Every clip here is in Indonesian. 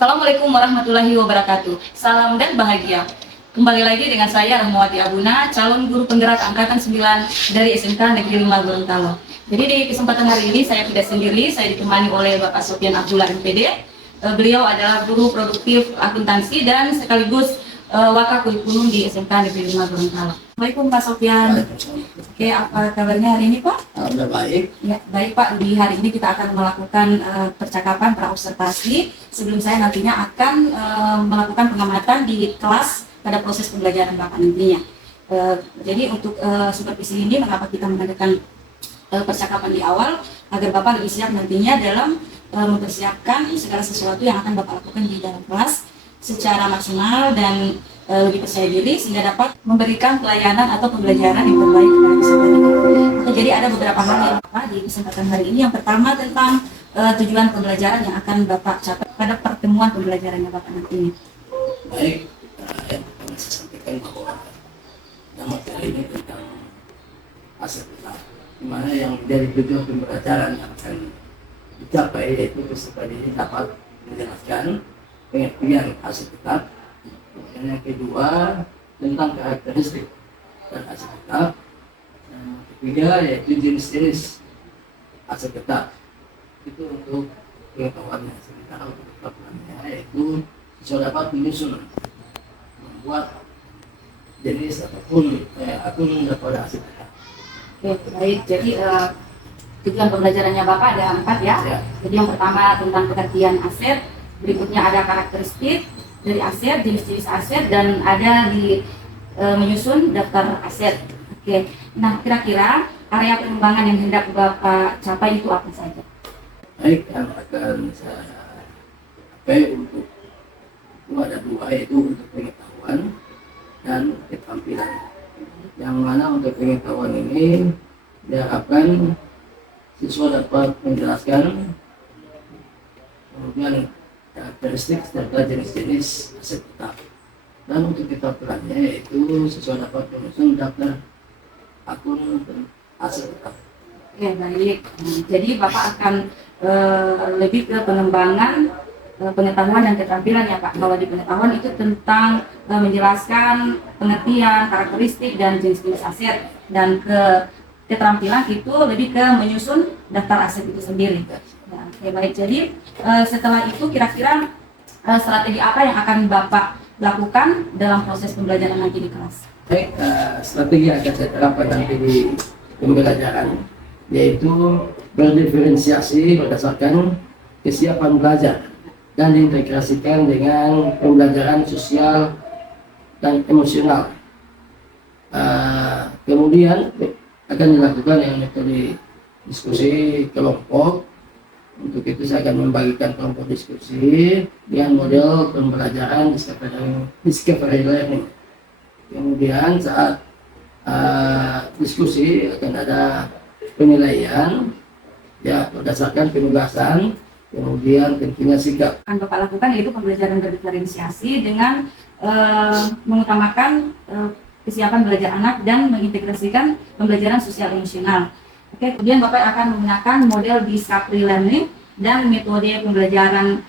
Assalamualaikum warahmatullahi wabarakatuh. Salam dan bahagia. Kembali lagi dengan saya Rahmawati Abuna, calon guru penggerak angkatan 9 dari SMK Negeri 5 Gorontalo. Jadi di kesempatan hari ini saya tidak sendiri, saya ditemani oleh Bapak Sofyan Abdullah MPD. Beliau adalah guru produktif akuntansi dan sekaligus wakakurikulum di SMK Negeri 5 Gorontalo. Assalamualaikum Pak Sofyan. Oke, apa kabarnya hari ini Pak? Alhamdulillah baik. Ya, baik Pak. Di hari ini kita akan melakukan percakapan praobservasi sebelum saya nantinya akan melakukan pengamatan di kelas pada proses pembelajaran Bapak nantinya. Jadi untuk supervisi ini mengapa kita mengadakan percakapan di awal agar Bapak lebih siap nantinya dalam mempersiapkan segala sesuatu yang akan Bapak lakukan di dalam kelas secara maksimal dan lebih percaya diri sehingga dapat memberikan pelayanan atau pembelajaran yang terbaik dalam kesempatan ini. Jadi ada beberapa hal yang Bapak di kesempatan hari ini. Yang pertama tentang tujuan pembelajaran yang akan Bapak capai pada pertemuan pembelajarannya Bapak nantinya. Baik, yang pertama saya sampaikan bahwa nama materi ini tentang aset tetap, di mana yang dari tujuan pembelajaran yang akan dicapai yaitu peserta didik dapat menjelaskan pengertian aset tetap. Kemudian yang kedua tentang karakteristik dan aset tetap. Yang ketiga yaitu jenis-jenis aset tetap. Itu untuk pengetahuannya. Sementara untuk pengetahuannya yaitu siswa dapat menyusun membuat jenis ataupun akun daripada aset tetap. Oke, baik. Jadi tujuan pembelajarannya Bapak ada 4 ya. Jadi yang pertama tentang pengertian aset, berikutnya ada karakteristik dari aset, jenis-jenis aset, dan ada di menyusun daftar aset. Oke, nah kira-kira area pengembangan yang hendak Bapak capai itu apa saja? Baik, yang akan saya capai untuk itu ada 2, yaitu untuk pengetahuan dan keterampilan. Yang mana untuk pengetahuan ini diharapkan siswa dapat menjelaskan kemudian karakteristik serta jenis-jenis aset tetap. Dan untuk keterampilannya yaitu siswa dapat menyusun daftar akun aset tetap. Oke, baik. Jadi Bapak akan lebih ke pengembangan pengetahuan dan keterampilan ya Pak. Kalau di pengetahuan itu tentang menjelaskan pengertian, karakteristik, dan jenis-jenis aset. Dan ke keterampilan itu lebih ke menyusun daftar aset itu sendiri. Nah, oke, baik. Jadi setelah itu kira-kira strategi apa yang akan Bapak lakukan dalam proses pembelajaran nanti di kelas? Baik, strategi yang akan saya terapkan nanti di pembelajaran yaitu berdiferensiasi berdasarkan kesiapan belajar dan diintegrasikan dengan pembelajaran sosial dan emosional. Kemudian akan dilakukan yang metode diskusi kelompok. Untuk itu saya akan membagikan kelompok diskusi dengan model pembelajaran discovery learning. Kemudian saat diskusi akan ada penilaian ya berdasarkan penugasan, kemudian tentunya sikap. Akan Bapak lakukan yaitu pembelajaran berdiferensiasi dengan mengutamakan kesiapan belajar anak dan mengintegrasikan pembelajaran sosial emosional. Oke, kemudian Bapak akan menggunakan model discovery learning dan metode pembelajaran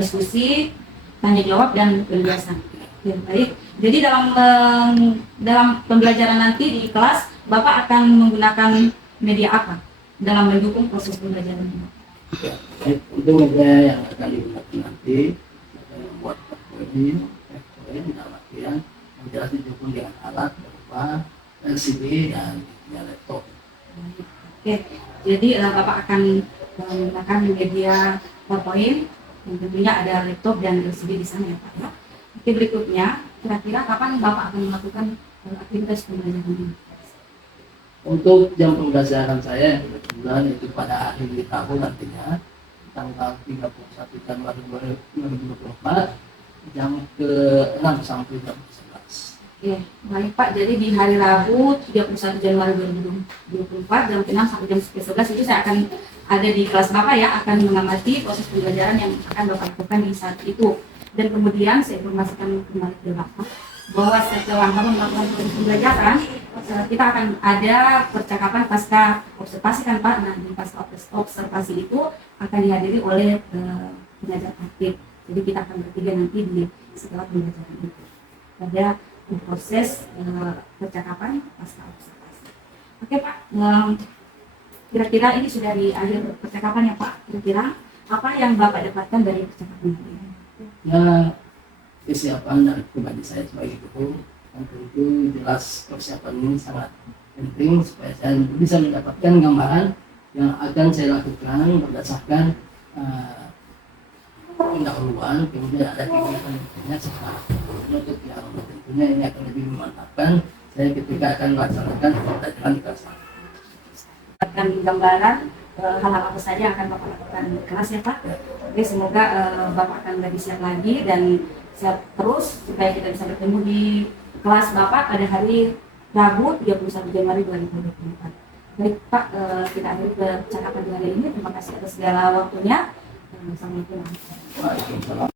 diskusi, tanya jawab, dan penugasan. Oke, baik. Jadi dalam pembelajaran nanti di kelas Bapak akan menggunakan media apa dalam mendukung proses pembelajaran ini? Ya, untuk media yang akan digunakan nanti akan membuat portfolio dalam artian yang jelas didukung dengan alat berupa LCD dan laptop. Oke, jadi Bapak akan menggunakan media PowerPoint yang tentunya ada laptop dan LCD di sana ya Pak ya. Oke, berikutnya kira-kira kapan Bapak akan melakukan aktivitas pembelajaran ini? Untuk jam pembelajaran saya kebetulan itu pada akhir tahun nantinya tanggal 31 Januari 2024 jam ke-6 sampai jam ke-11. Oke, baik Pak. Jadi di hari Rabu 31 Januari 2024 jam ke-6 sampai jam ke-11 itu saya akan ada di kelas Bapak ya, akan mengamati proses pembelajaran yang akan Bapak lakukan di saat itu. Dan kemudian saya informasikan kembali ke Bapak bahwa setelah melakukan proses pembelajaran kita akan ada percakapan pasca observasi kan Pak. Nah, di pasca observasi itu akan dihadiri oleh pengajar aktif. Jadi kita akan bertiga nanti di setelah pembelajaran itu. Pada proses percakapan pasca observasi. Oke Pak, kira-kira ini sudah di akhir percakapan ya Pak. Kira-kira apa yang Bapak dapatkan dari percakapan ini? Nah, kesiapan dari pribadi saya sebagai guru, tentu jelas persiapan ini sangat penting supaya saya bisa mendapatkan gambaran yang akan saya lakukan berdasarkan pendahuluan, kemudian ada kegiatan-kegiatannya serta menutup yang tentunya ini akan lebih memantapkan saya ketika akan melaksanakan pembelajaran di kelas. Dapatkan gambaran hal-hal apa saja yang akan Bapak lakukan di kelas ya Pak. Oke, semoga Bapak akan lebih siap lagi dan siap terus supaya kita bisa bertemu di kelas Bapak pada hari Rabu 31 Januari 2024. Baik Pak, kita akhiri percakapan di hari ini. Terima kasih atas segala waktunya. Assalamualaikum. Waalaikumsalam.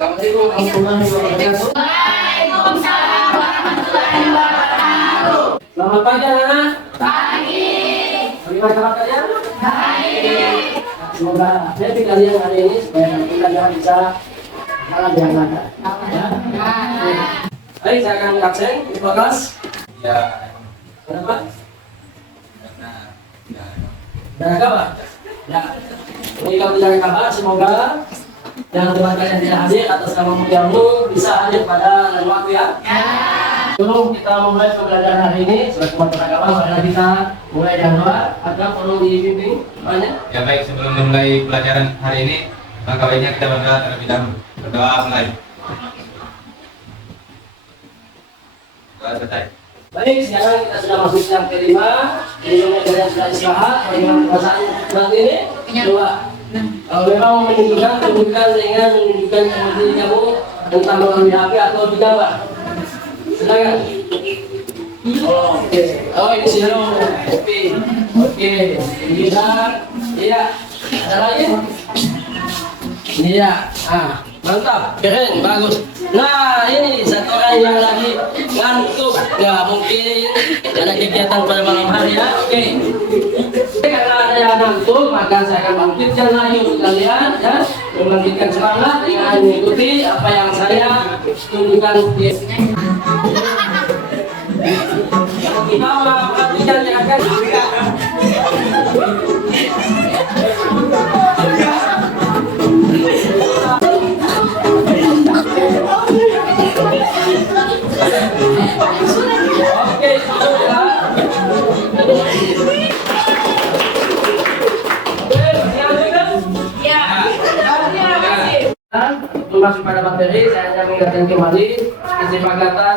Assalamualaikum warahmatullahi wabarakatuh. Waalaikumsalam warahmatullahi wabarakatuh. Selamat pagi anak-anak. Pagi. Bagaimana kabar kalian? Baik. Semoga happy kalian hari ini supaya nanti kalian bisa jalan dengan lancar. Ya. Baik, saya akan absen di kelas. Ya, Kenapa? karena Tidak ada kabar? Ya. Jadi kalau tidak ada kabar, semoga yang teman kalian tidak hadir atas nama Mutiamu bisa hadir pada lain waktu ya. Sebelum kita memulai pembelajaran hari ini, sebagai teman agama, marilah kita mulai dengan doa. Ada perlu dibimbing doanya? ya baik, sebelum memulai pelajaran hari ini, langkah baiknya kita berdoa terlebih dahulu. Berdoa mulai. Doa selesai. Baik, sekarang kita sudah masuk yang kelima. Sebelumnya kalian sudah istirahat. Bagaimana perasaan nanti ini? Dua. Kalau memang menunjukkan dengan menunjukkan diri kamu tentang melalui HP atau di gambar. Silakan. Oke. Oh, ini zero. Oke. Bisa. Iya. Ada lagi? Iya. Ah, mantap. Keren, bagus. Nah, ini satu orang yang lagi ngantuk. Ya, mungkin ada kegiatan pada malam hari ya. Oke. Karena ada yang ngantuk, maka saya akan bangkitkan lagi untuk kalian ya. Membangkitkan semangat dengan mengikuti apa yang saya tunjukkan di kita perhatikan yang akan oke, sudah. Masuk pada materi, saya hanya mengingatkan kembali kesepakatan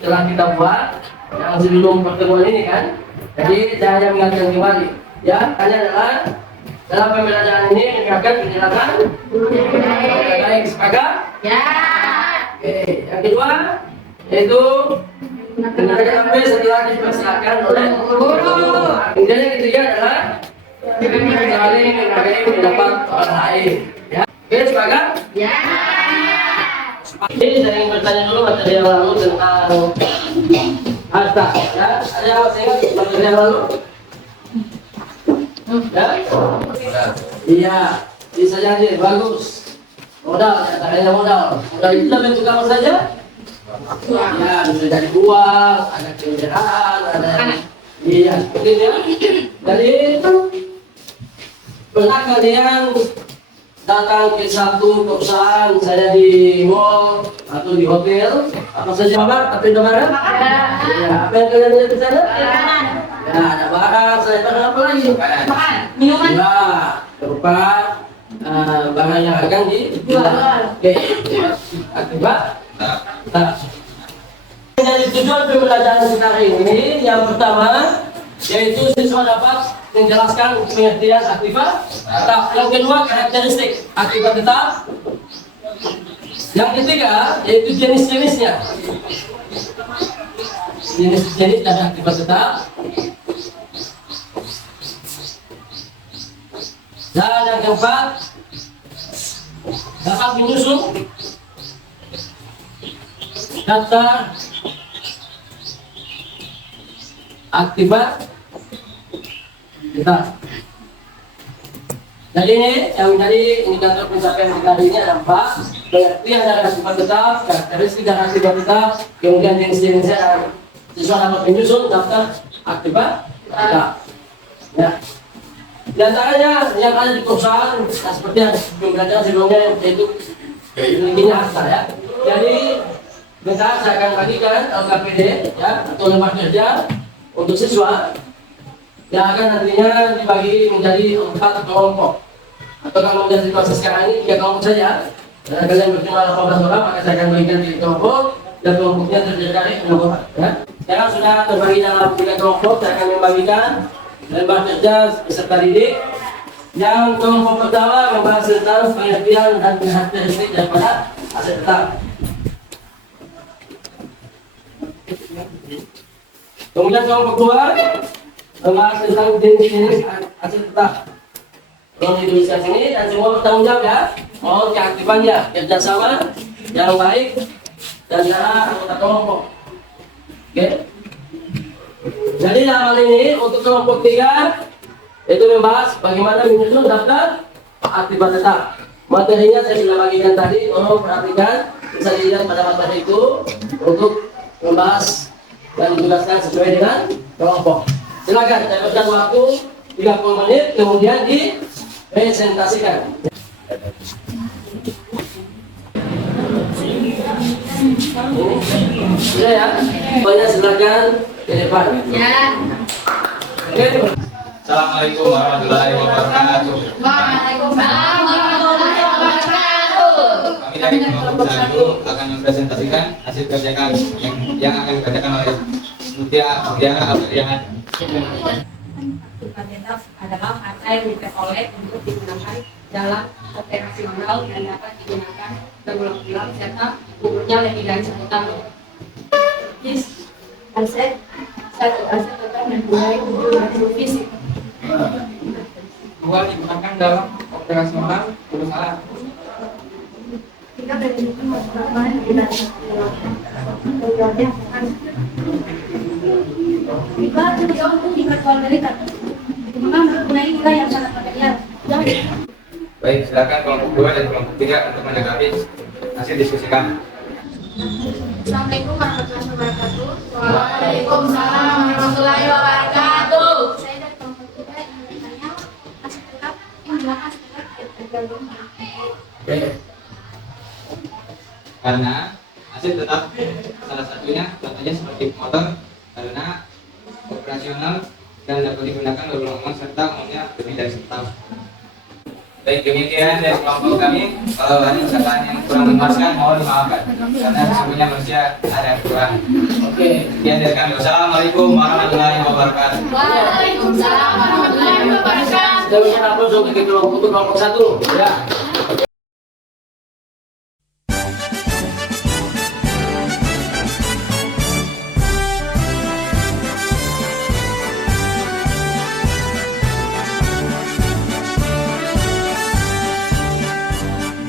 telah kita buat yang sebelum pertemuan ini kan. Jadi saya hanya mengingatkan kembali, ya, hanya adalah dalam pembelajaran ini mengingatkan penjelasan. Baik, sepakat? Ya. Oke, yang kedua yaitu mendengarkan sampai setelah dipersilakan oleh guru. Kemudian yang ketiga adalah saling menghargai pendapat orang lain. Ya, oke, sepakat? Ya. Ini saya ingin bertanya dulu materi yang lalu tentang harta. Ya, ada yang masih ingat materi yang lalu? Ya? Iya, bisa jadi bagus. Modal, ya, hanya modal. Modal itu dalam bentuk apa saja? Ya, bisa dari uang, ada kendaraan, ada iya, seperti itu. Jadi pernah kalian datang ke satu perusahaan, saya di mall atau di hotel, apa saja Bapak? Tapi ada barang? Ya, apa yang kalian lihat di sana? Ya, ada barang, saya barang apa lagi? Makan. Minuman. Ya, berupa barang yang akan dijual. Oke, akibat. Nah, dari tujuan pembelajaran kita hari ini, yang pertama yaitu siswa dapat menjelaskan pengertian aktivitas. Yang kedua, karakteristik aktivitas tetap. Yang ketiga yaitu jenis-jenisnya. Jenis-jenis dari aktivitas tetap. Dan yang keempat, dapat menyusun data akibat kita. Jadi ini yang tadi indikator pencapaian kita hari ini ada 4. Pengertian dan sifat tetap, karakteristik dan sifat tetap, kemudian jenis-jenisnya dan siswa dapat menyusun daftar aktivitas tetap. Ya. Di antaranya yang ada di perusahaan, nah, seperti yang pembelajaran sebelumnya yaitu memilikinya harta ya. Jadi kita saya akan bagikan LKPD ya atau lembar kerja untuk siswa yang akan nantinya dibagi menjadi 4 kelompok. Atau kalau menjadi proses sekarang ini 3 kelompok saja. Dan kalian berjumlah 18 orang, maka saya akan bagikan di kelompok dan kelompoknya terdiri dari 6 orang. Ya. Sekarang sudah terbagi dalam 3 kelompok, saya akan membagikan lembar kerja peserta didik. Yang kelompok pertama membahas tentang pengertian dan karakteristik daripada aset tetap. Kemudian kelompok kedua membahas tentang jenis-jenis aset tetap. Tolong dituliskan sini dan semua bertanggung jawab ya. Mohon keaktifannya, kerjasama yang baik dan cara anggota kelompok. Oke. Jadi dalam hal ini untuk kelompok 3 itu membahas bagaimana menyusun daftar aktivitas tetap. Materinya saya sudah bagikan tadi, tolong perhatikan, bisa dilihat pada materi itu untuk membahas dan dijelaskan sesuai dengan kelompok. Silakan, saya berikan waktu 30 menit, kemudian dipresentasikan. Sudah ya, banyak silakan ke depan. Ya. Oke. Assalamualaikum warahmatullahi wabarakatuh. Waalaikumsalam warahmatullahi wabarakatuh. Kami dari kelompok 1 akan mempresentasikan hasil kerja kami yang akan dikerjakan oleh Mutiara Aprian. Aktivitas adalah harta yang diperoleh untuk digunakan dalam operasional dan dapat digunakan berulang-ulang serta umurnya lebih dari 1 tahun. Satu aset tetap mempunyai unsur fisik. 2 digunakan dalam operasional perusahaan. 3 manajemen maskapai dan kemudiannya juga untuk diperjual belikan. Memang mempunyai nilai yang sangat material. Baik, silakan kelompok 2 dan kelompok 3 untuk menanggapi hasil diskusi kami. Assalamualaikum warahmatullahi wabarakatuh. Waalaikumsalam warahmatullahi wabarakatuh. Saya dari kelompok 3 yang bertanya aset tetap yang belakang tergantung. Oke. Karena hasil tetap salah satunya contohnya seperti motor karena operasional dan dapat digunakan berulang-ulang serta umurnya lebih dari 1 tahun. Baik, demikian dari kelompok kami. Kalau ada kesalahan yang kurang memuaskan mohon dimaafkan karena sesungguhnya manusia ada yang kurang. Oke. Sekian dari kami. Wassalamualaikum warahmatullahi wabarakatuh. Waalaikumsalam warahmatullahi wabarakatuh. Kita berikan aplaus untuk kelompok 1 ya.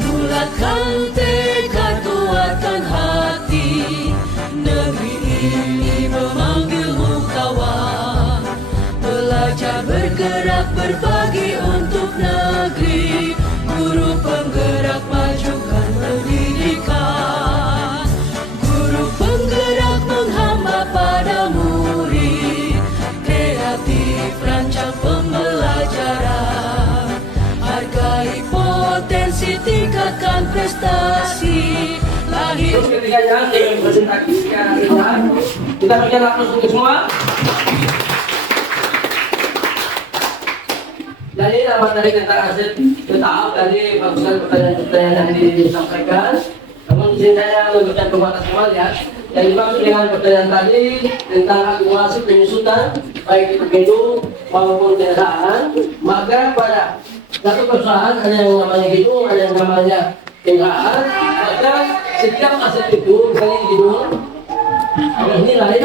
Bulatkan tekad, kuatkan hati, negeri ini memanggilmu kawan. Belajar bergerak berbagi untuk negeri, guru penggerak majukan pendidikan. Guru penggerak menghamba pada murid, kreatif rancang pembelajaran. Hargai potensi, tingkatkan prestasi. Lahir Terus ketiganya saya presentasikan hasilnya. Kita berikan aplaus untuk semua. Jadi dapat dari tentang aset tetap tadi bagus sekali pertanyaan yang disampaikan. Namun di sini saya memberikan pembatas awal ya. Yang dimaksud dengan pertanyaan tadi tentang akumulasi penyusutan baik itu gedung maupun kendaraan, maka pada satu perusahaan ada yang namanya gedung, ada yang namanya kendaraan, maka setiap aset itu misalnya gedung ada nilai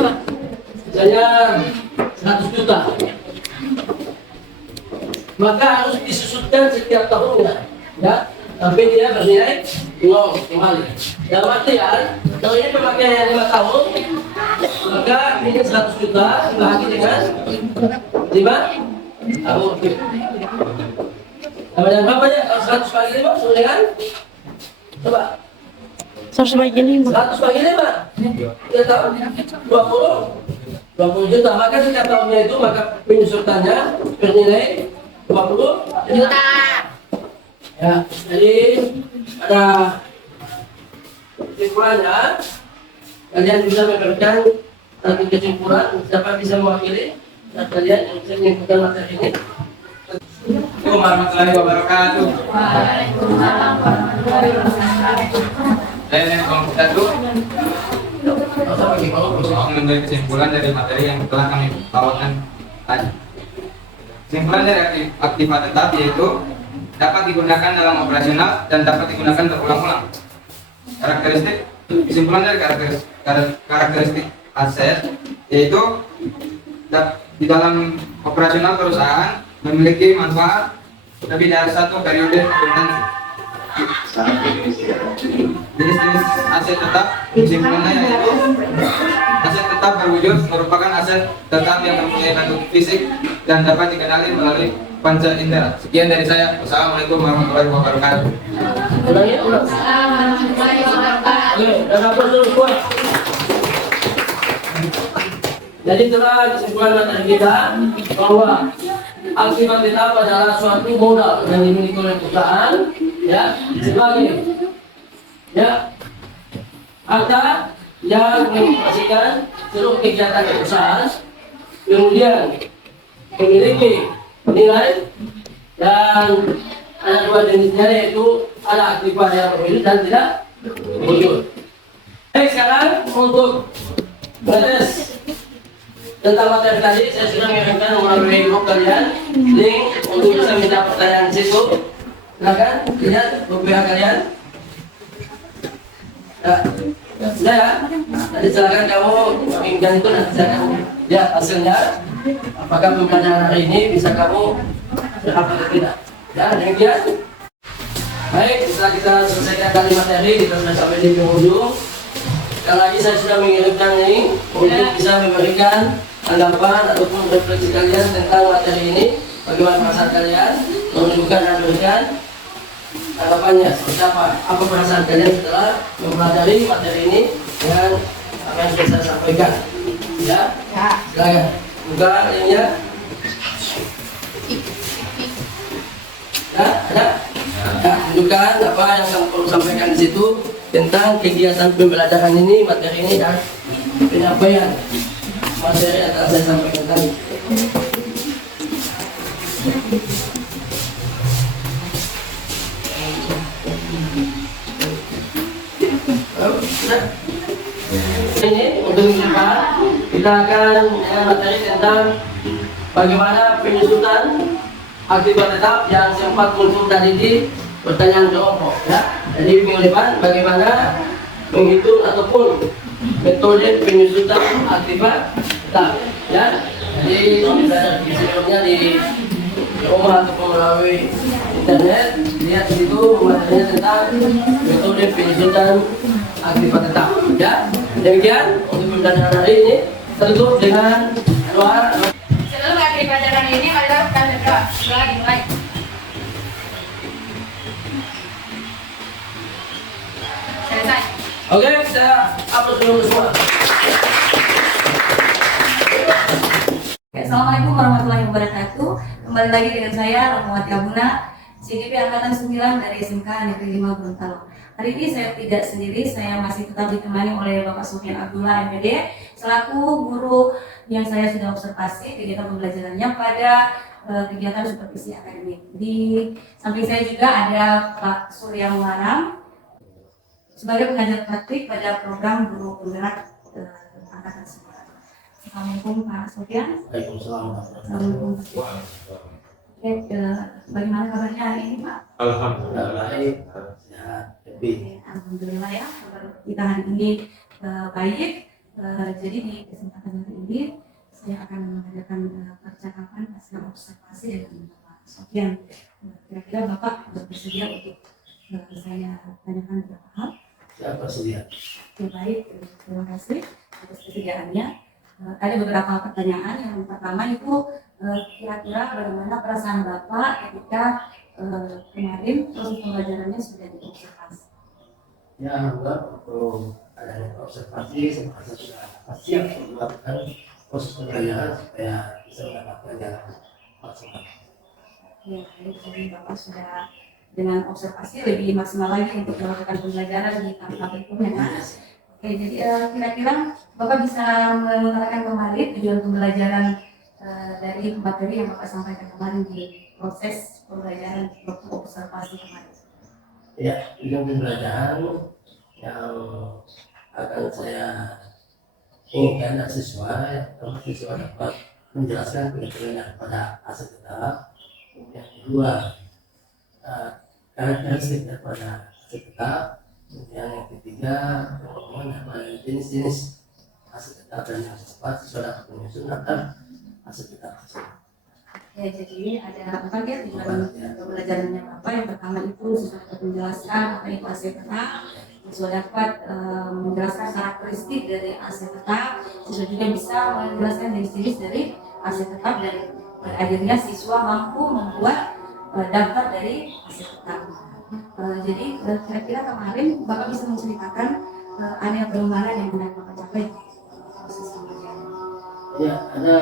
misalnya 100 juta, maka harus disusutkan setiap tahunnya ya sampai dia bernilai 0 kembali. Dalam artian kalau ini pemakaian 5 tahun, maka ini 100 juta dibagi dengan 5 tahun. Sama dengan berapa ya? Kalau 100 bagi 5 sama dengan? Coba. 100 bagi 5. 100 bagi 5. Kita tahu 20 juta. Maka setiap tahunnya itu maka penyusutannya bernilai 20 juta. Ya, jadi ada kesimpulannya kalian bisa memberikan satu kesimpulan siapa bisa mewakili dan kalian yang bisa menyimpulkan materi ini. Assalamualaikum warahmatullahi wabarakatuh. Waalaikumsalam warahmatullahi wabarakatuh. Saya dari kelompok 1 Masa bagi kalau akan memberi kesimpulan dari materi yang telah kami bawakan tadi. Kesimpulan dari aktiva tetap yaitu dapat digunakan dalam operasional dan dapat digunakan berulang-ulang. Kesimpulan dari karakteristik aset yaitu di dalam operasional perusahaan memiliki manfaat lebih dari satu periode tertentu. Jenis-jenis aset tetap kesimpulannya yaitu aset tetap berwujud merupakan aset tetap yang mempunyai bentuk fisik dan dapat dikenali melalui panca indera. Sekian dari saya. Wassalamualaikum warahmatullahi wabarakatuh. ulangi, ulang. Assalamualaikum warahmatullahi wabarakatuh. Oke, dan apa terus kuat? Jadi itulah kesimpulan materi kita bahwa aktiva tetap adalah suatu modal yang dimiliki oleh perusahaan ya sebagai harta yang mengoperasikan seluruh kegiatan perusahaan, kemudian memiliki nilai dan ada dua jenisnya yaitu ada aktiva yang berwujud dan tidak berwujud. Baik, sekarang untuk mengetes tentang materi tadi saya sudah mengirimkan melalui grup kalian link untuk bisa minta pertanyaan di situ. Silakan lihat grup WA kalian. Ya, sudah ya. Jadi silakan kamu menginginkan itu nanti saya akan lihat hasilnya. Apakah pembelajaran hari ini bisa kamu berapa atau tidak? Ya, demikian. Baik, setelah kita selesaikan tadi materi, kita sudah sampai di penghujung. Sekali lagi saya sudah mengirimkan ini untuk bisa memberikan tanggapan ataupun refleksi kalian tentang materi ini. Bagaimana perasaan kalian menunjukkan dan memberikan tanggapannya seperti apa perasaan kalian setelah mempelajari materi ini dengan apa yang sudah saya sampaikan. Ya, silakan buka linknya. Ya, ada. Ya, tunjukkan apa yang kamu perlu sampaikan di situ tentang kegiatan pembelajaran ini, materi ini dan penyampaian materi yang telah saya sampaikan tadi. Ini untuk minggu depan kita akan dengan materi tentang bagaimana penyusutan aktiva tetap yang sempat muncul tadi di pertanyaan kelompok ya. Jadi minggu depan bagaimana menghitung ataupun metode penyusutan aktiva tetap ya. Jadi belajar sebelumnya di rumah ataupun melalui internet lihat di situ materinya tentang metode penyusutan aktiva tetap ya. Demikian untuk pembelajaran hari ini tertutup dengan doa. Sebelum akhir pelajaran ini, mari kita berdoa. Doa dimulai. Selesai. Oke, saya upload dulu semua. Assalamualaikum warahmatullahi wabarakatuh. Kembali lagi dengan saya Rahmawati Abuna, CGP Angkatan 9 dari SMK Negeri 5 Gorontalo. Hari ini saya tidak sendiri, saya masih tetap ditemani oleh Bapak Sufyan Abdullah MPD selaku guru yang saya sudah observasi kegiatan pembelajarannya pada kegiatan supervisi akademik. Di samping saya juga ada Pak Surya Muharam sebagai pengajar praktik pada program guru penggerak Angkatan 9. Assalamualaikum Pak Sufyan. Waalaikumsalam. Assalamualaikum. Oke, bagaimana kabarnya hari ini Pak? Alhamdulillah baik, sehat, happy. Alhamdulillah ya, kabar kita hari ini baik. Jadi di kesempatan hari ini saya akan mengadakan percakapan hasil observasi dengan Bapak Sofyan. Kira-kira Bapak bersedia untuk saya tanyakan beberapa hal? Siapa sedia? Oke, baik, terima kasih atas kesediaannya. Ada beberapa pertanyaan. Yang pertama itu kira-kira bagaimana perasaan Bapak ketika kemarin proses pembelajarannya sudah diobservasi. Ya, alhamdulillah untuk adanya observasi saya merasa sudah siap untuk melakukan proses pembelajaran supaya bisa mendapatkan jalan maksimal. Ya, jadi Bapak sudah dengan observasi lebih maksimal lagi untuk melakukan pembelajaran di tahap berikutnya. Oke, jadi kira-kira Bapak bisa mengutarakan kembali tujuan pembelajaran dari materi yang Bapak sampaikan kemarin di proses pembelajaran waktu observasi kemarin. Ya, tujuan pembelajaran yang akan saya inginkan dari siswa dapat menjelaskan pengertian pada aset tetap. Yang kedua, karakteristik daripada aset tetap. Kemudian yang ketiga, pengumuman pada jenis-jenis aset tetap dan yang keempat siswa dapat menyusun daftar aset tetap tersebut. Ya, jadi ada 4 ya tujuan pembelajarannya Bapak. Yang pertama itu siswa dapat menjelaskan apa itu aset tetap, siswa dapat menjelaskan karakteristik dari aset tetap, siswa juga bisa menjelaskan jenis-jenis dari aset tetap, dan akhirnya siswa mampu membuat daftar dari aset tetap. Jadi kira-kira kemarin Bapak bisa menceritakan area pengembangan yang hendak Bapak capai proses pembelajaran. Ya, ada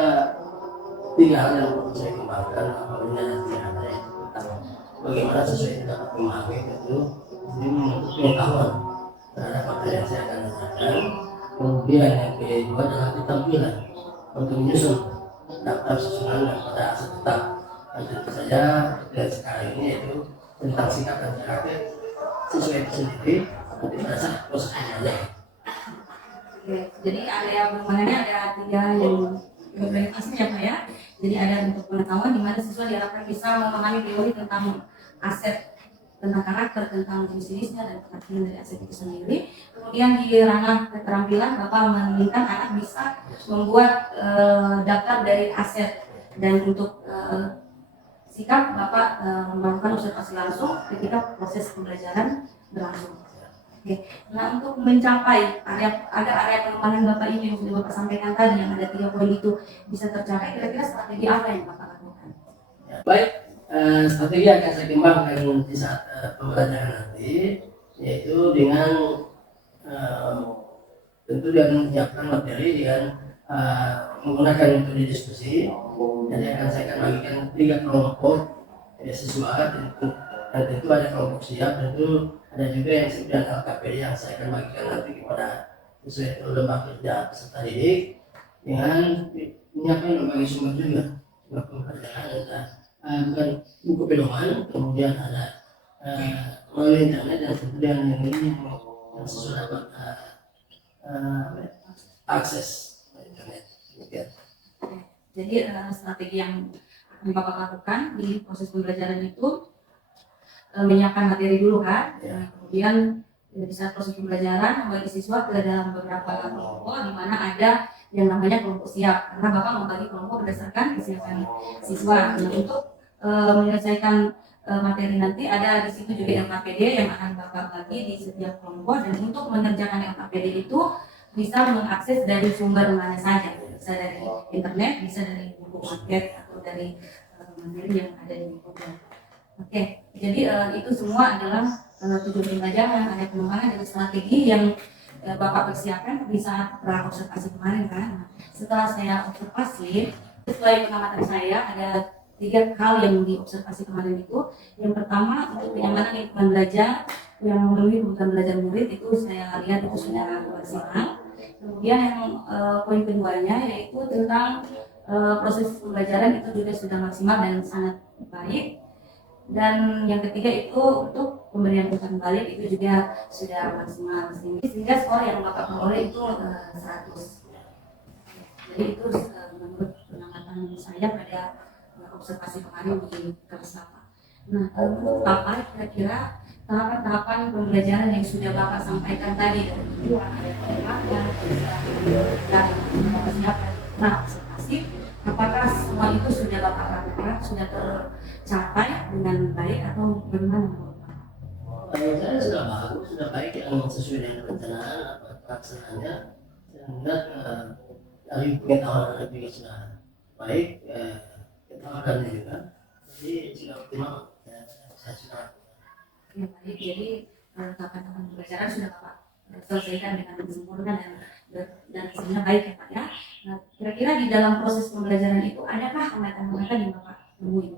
3 hal yang perlu saya kembangkan. Awalnya nanti ada yang pertama, bagaimana sesuai itu dapat memahami itu ini menuntut pengetahuan terhadap materi yang saya akan ajarkan. Kemudian yang kedua adalah keterampilan untuk menyusun daftar susunan daripada aset tetap. Dan tentu saja dan sekarang ini yaitu tentang sikap dan karakter siswa itu sendiri nanti pada saat proses pembelajaran. Oke, jadi area pengembangannya ada 3 yang prioritasnya ya Pak ya. Jadi ada untuk pengetahuan di mana siswa diharapkan bisa memahami teori tentang aset, tentang karakter, tentang jenis-jenisnya dan pengertian dari aset itu sendiri. Kemudian di ranah keterampilan Bapak menginginkan anak bisa membuat daftar dari aset, dan untuk sikap Bapak melakukan observasi langsung ketika proses pembelajaran berlangsung. Oke. Nah, untuk mencapai agar area pengembangan Bapak ini yang sudah Bapak sampaikan tadi yang ada 3 poin itu bisa tercapai, kira-kira strategi apa yang Bapak lakukan? Ya, baik, strategi yang akan saya kembangkan di saat pembelajaran nanti, yaitu dengan tentu dengan menyiapkan materi dengan menggunakan metode diskusi. Jadi akan saya bagikan 3 kelompok siswa, dan tentu ada kelompok siap, tentu ada juga yang sembilan LKPD yang saya akan bagikan nanti kepada sesuai lembaga kerja peserta didik dengan menyiapkan berbagai sumber juga, sumber pembelajaran, bukan buku pedoman, kemudian ada melalui internet, dan kemudian yang ini yang sesuai dapat akses internet. Jadi strategi yang akan Bapak lakukan di proses pembelajaran itu menyiapkan materi dulu kan, kemudian di saat proses pembelajaran membagi siswa ke dalam beberapa kelompok di mana ada yang namanya kelompok siap, karena Bapak membagi kelompok berdasarkan kesiapan siswa. Nah, untuk menyelesaikan materi nanti ada di situ juga LKPD yang akan Bapak bagi di setiap kelompok, dan untuk mengerjakan LKPD itu bisa mengakses dari sumber mana saja, bisa dari internet, bisa dari buku paket atau dari materi yang ada di Google. Oke, jadi itu semua adalah tujuan pembelajaran, ada pengembangan dan strategi yang Bapak persiapkan di saat observasi kemarin kan. Nah, setelah saya observasi, sesuai pengamatan saya ada 3 hal yang diobservasi kemarin itu. Yang pertama, untuk kenyamanan lingkungan belajar yang memenuhi kebutuhan belajar murid itu saya lihat itu sudah maksimal. Kemudian yang poin keduanya yaitu tentang proses pembelajaran itu juga sudah maksimal dan sangat baik. Dan yang ketiga itu untuk pemberian umpan balik itu juga sudah maksimal, sehingga skor yang Bapak peroleh itu 100. Jadi itu menurut pengamatan saya pada observasi kemarin di kelas Bapak. Nah, menurut Bapak kira-kira tahapan-tahapan pembelajaran yang sudah Bapak sampaikan tadi dari tujuan, ada pengembangan, dan Bapak siapkan observasi, apakah semua itu sudah Bapak lakukan, sudah tercapai dengan baik atau bagaimana? Saya sudah bagus, sudah baik yang sesuai dengan perencanaan apa pelaksanaannya, sehingga dari pengetahuan juga sudah baik, ketahuan juga, jadi sudah optimal. saya sudah Ya, baik. Jadi tahapan pembelajaran sudah Bapak selesaikan dengan sempurna dan hasilnya baik ya Pak ya. Nah, kira-kira di dalam proses pembelajaran itu adakah hambatan-hambatan yang Bapak temui?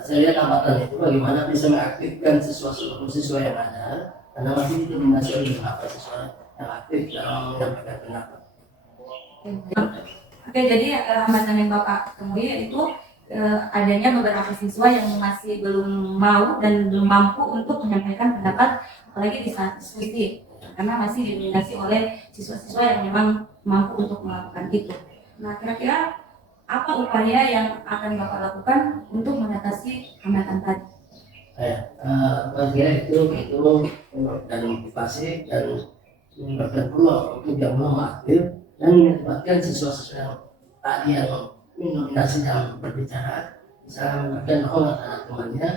Saya lihat hambatan itu bagaimana bisa mengaktifkan siswa yang ada, karena masih didominasi oleh beberapa siswa yang aktif dalam menyampaikan pendapat. Oke, jadi hambatan yang Bapak temui yaitu adanya beberapa siswa yang masih belum mau dan belum mampu untuk menyampaikan pendapat, apalagi di saat diskusi, karena masih didominasi oleh siswa-siswa yang memang mampu untuk melakukan itu. Nah, kira-kira apa upaya yang akan Bapak lakukan untuk mengatasi hambatan tadi? Bagian itu dan motivasi dan menyebabkan peluang untuk yang belum aktif dan menyebabkan siswa-siswa yang tadi yang mendominasi dalam berbicara bisa memberikan ruang terhadap temannya,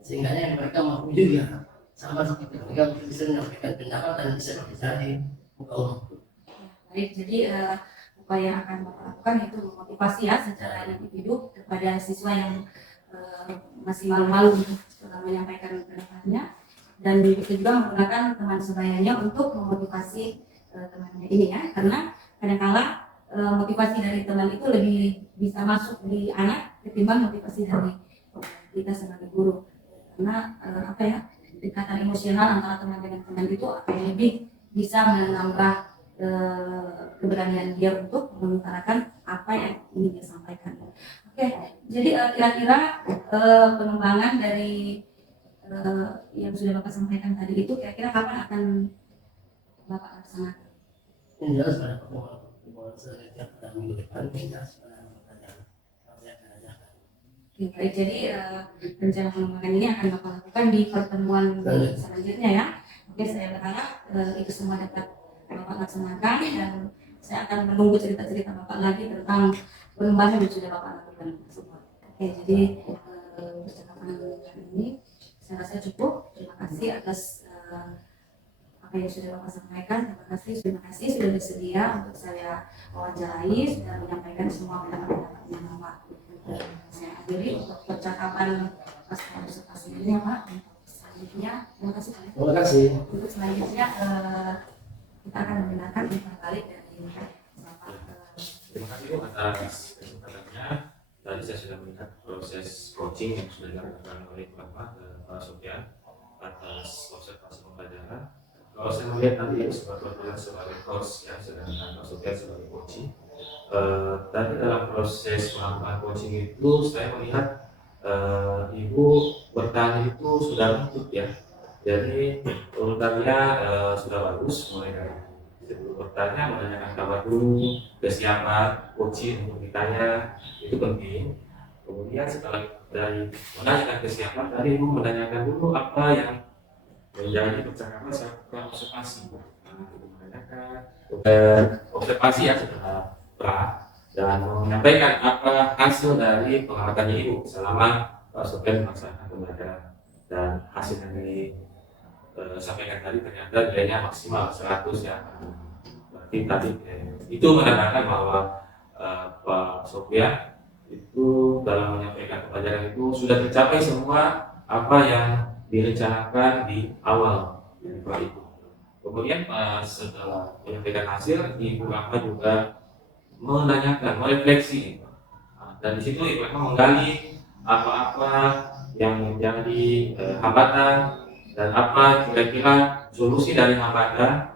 sehingga mereka mampu juga sama seperti mereka bisa menyampaikan pendapat dan bisa berbicara di muka umum. Baik, jadi upaya yang akan Bapak lakukan itu memotivasi ya secara individu kepada siswa yang masih malu-malu untuk menyampaikan pendapatnya, dan begitu juga menggunakan teman sebayanya untuk memotivasi temannya ini ya, karena kadang-kala motivasi dari teman itu lebih bisa masuk di anak ketimbang motivasi dari kita sebagai guru, karena ikatan emosional antara teman dengan teman itu akan lebih bisa menambah keberanian dia untuk mengutarakan apa yang ingin dia sampaikan. Oke, jadi kira-kira pengembangan dari yang sudah Bapak sampaikan tadi itu kira-kira kapan akan Bapak laksanakan? Yang jelas pada pertemuan selanjutnya pada minggu depan, jelas pada pertanyaan saya akan ajarkan. Oke, baik. Jadi rencana pengembangan ini akan Bapak lakukan di pertemuan selanjutnya ya. Oke, saya berharap itu semua dapat Bapak laksanakan, dan saya akan menunggu cerita-cerita Bapak lagi tentang pengembangan yang sudah Bapak lakukan tersebut. Oke, jadi percakapan hari ini saya rasa cukup. Terima kasih atas apa yang sudah Bapak sampaikan. Terima kasih sudah bersedia untuk saya wawancarai, sudah menyampaikan semua pendapat-pendapatnya Bapak. Saya akhiri untuk percakapan pasca observasi ini ya Pak. Selanjutnya, terima kasih Pak. Terima kasih. Untuk selanjutnya kita akan mendengarkan umpan balik dari Bapak. Terima kasih Bu atas kesempatannya. Tadi saya sudah melihat proses coaching yang sudah dilakukan oleh Bapak Sofyan atas observasi pembelajaran. Kalau saya melihat nanti sebagai coach ya, sedangkan Pak Sofyan sebagai coaching. Tadi dalam proses melakukan coaching itu saya melihat Ibu bertanya itu sudah lengkap ya. Jadi urutannya sudah bagus, mulai dari sebelum bertanya menanyakan kabar dulu, kesiapan coaching untuk ditanya itu penting. Kemudian setelah dari menanyakan kesiapan, tadi Ibu menanyakan dulu apa yang menjadi percakapan setelah observasi. Menanyakan observasi ya setelah dan menyampaikan apa hasil dari pengamatannya Ibu selama Pak Sofyan melaksanakan pembelajaran, dan hasil yang disampaikan tadi ternyata nilainya maksimal 100 ya. Berarti tadi itu menandakan bahwa Pak Sofyan itu dalam menyampaikan pembelajaran itu sudah tercapai semua apa yang direncanakan di awal dari Pak Ibu. Kemudian setelah menyampaikan hasil, Ibu Rahma juga menanyakan, merefleksi, dan di situ Ibu Rahma menggali apa-apa yang menjadi hambatan dan apa kira-kira solusi dari hambatan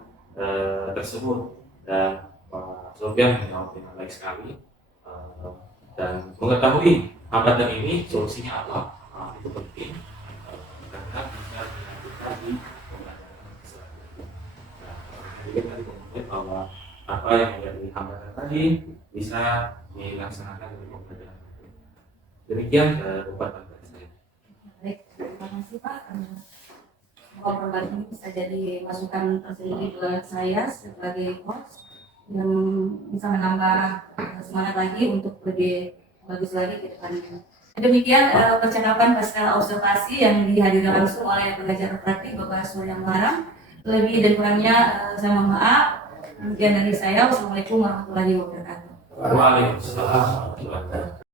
tersebut, dan Pak Sofyan menjawab dengan baik sekali dan mengetahui hambatan ini solusinya apa. Itu penting karena bisa dilanjutkan di pembelajaran selanjutnya. Jadi tadi kemudian bahwa apa yang menjadi hambatan tadi bisa dilaksanakan di pembelajaran. Demikian upaya dari saya. Baik, terima kasih Pak. Ngobrol kali ini bisa jadi masukan tersendiri buat saya sebagai coach yang bisa menambah semangat lagi untuk lebih bagus lagi ke depannya. Demikian percakapan pasca observasi yang dihadiri langsung oleh pengajar praktik Bapak Surya Muharram. Lebih dan kurangnya saya mohon maaf. Demikian dari saya. Wassalamualaikum warahmatullahi wabarakatuh. Waalaikumsalam warahmatullahi wabarakatuh.